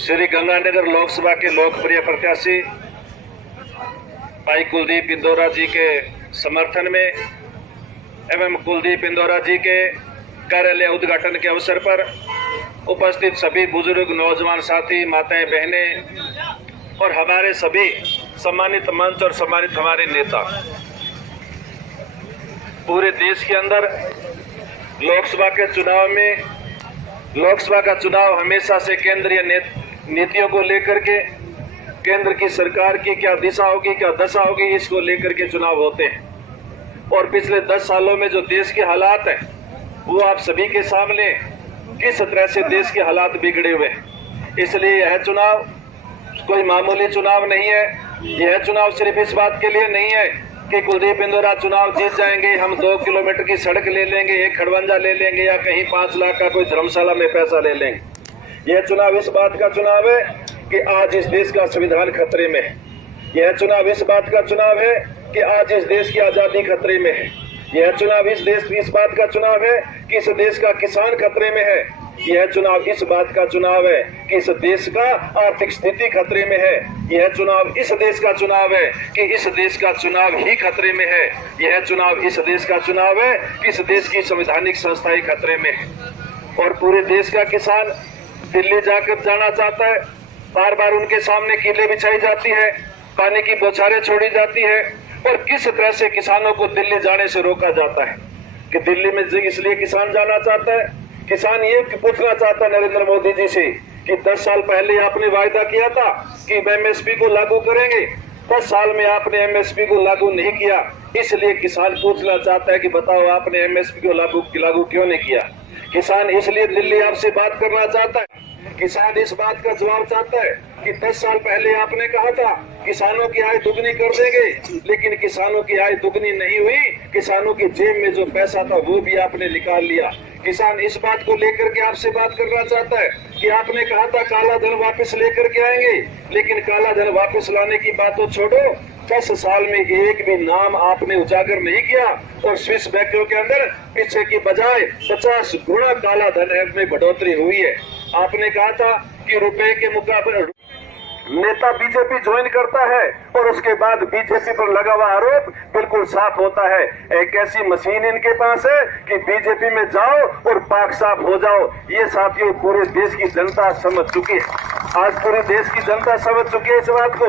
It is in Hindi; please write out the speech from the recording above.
श्री गंगानगर लोकसभा के लोकप्रिय प्रत्याशी भाई कुलदीप इंदौरा जी के समर्थन में एवं कुलदीप इंदौरा जी के कार्यालय उद्घाटन के अवसर पर उपस्थित सभी बुजुर्ग, नौजवान साथी, माताएं, बहनें और हमारे सभी सम्मानित मंच और सम्मानित हमारे नेता, पूरे देश के अंदर लोकसभा का चुनाव हमेशा से केंद्रीय नीतियों को लेकर के, केंद्र की सरकार की क्या दिशा होगी, क्या दशा होगी, इसको लेकर के चुनाव होते हैं। और पिछले 10 सालों में जो देश के हालात हैं वो आप सभी के सामने किस तरह से देश के हालात बिगड़े हुए हैं। इसलिए यह चुनाव कोई मामूली चुनाव नहीं है। यह चुनाव सिर्फ इस बात के लिए नहीं है कि कुलदीप इंदौरा चुनाव जीत जाएंगे, हम 2 किलोमीटर की सड़क ले लेंगे, एक खड़वंजा ले लेंगे या कहीं 5 लाख का कोई धर्मशाला में पैसा ले लेंगे। यह चुनाव इस बात का चुनाव है कि आज इस देश का संविधान खतरे में है। यह चुनाव इस बात का चुनाव है कि आज इस देश की आजादी खतरे में है। यह चुनाव इस बात का चुनाव है कि इस देश का किसान खतरे में है। यह चुनाव इस बात का चुनाव है कि इस देश का आर्थिक स्थिति खतरे में है। यह चुनाव इस देश का चुनाव है कि इस देश का चुनाव ही खतरे में है। यह चुनाव इस देश का चुनाव है कि इस देश की संवैधानिक संस्थाएं खतरे में है। और पूरे देश का किसान दिल्ली जाकर जाना चाहता है, बार बार उनके सामने कीलें बिछाई जाती है, पानी की बौछारें छोड़ी जाती है और किस तरह से किसानों को दिल्ली जाने से रोका जाता है। कि दिल्ली में इसलिए किसान जाना चाहता है, किसान ये पूछना चाहता है नरेंद्र मोदी जी से कि 10 साल पहले आपने वायदा किया था कि एमएसपी को लागू करेंगे, 10 साल में आपने एमएसपी को लागू नहीं किया। इसलिए किसान पूछना चाहता है कि बताओ आपने एमएसपी को लागू क्यों नहीं किया। किसान इसलिए दिल्ली आपसे बात करना चाहता है। किसान इस बात का जवाब चाहता है कि 10 साल पहले आपने कहा था किसानों की आय दुगनी कर देंगे, लेकिन किसानों की आय दुगनी नहीं हुई। किसानों की जेब में जो पैसा था वो भी आपने निकाल लिया। किसान इस बात को लेकर के आपसे बात करना चाहता है कि आपने कहा था काला धन वापस लेकर के आएंगे, लेकिन काला धन वापस लाने की बात तो छोड़ो, 10 साल में एक भी नाम आपने उजागर नहीं किया। और स्विस बैंकों के अंदर पीछे की बजाय 50 गुना काला धन में बढ़ोतरी हुई है। आपने कहा था कि रुपए के मुकाबले नेता बीजेपी ज्वाइन करता है और उसके बाद बीजेपी पर लगा हुआ आरोप बिल्कुल साफ होता है। एक ऐसी मशीन इनके पास है कि बीजेपी में जाओ और पाक साफ हो जाओ। ये साथियों पूरे देश की जनता समझ चुकी है। आज पूरे देश की जनता समझ चुकी है इस बात को।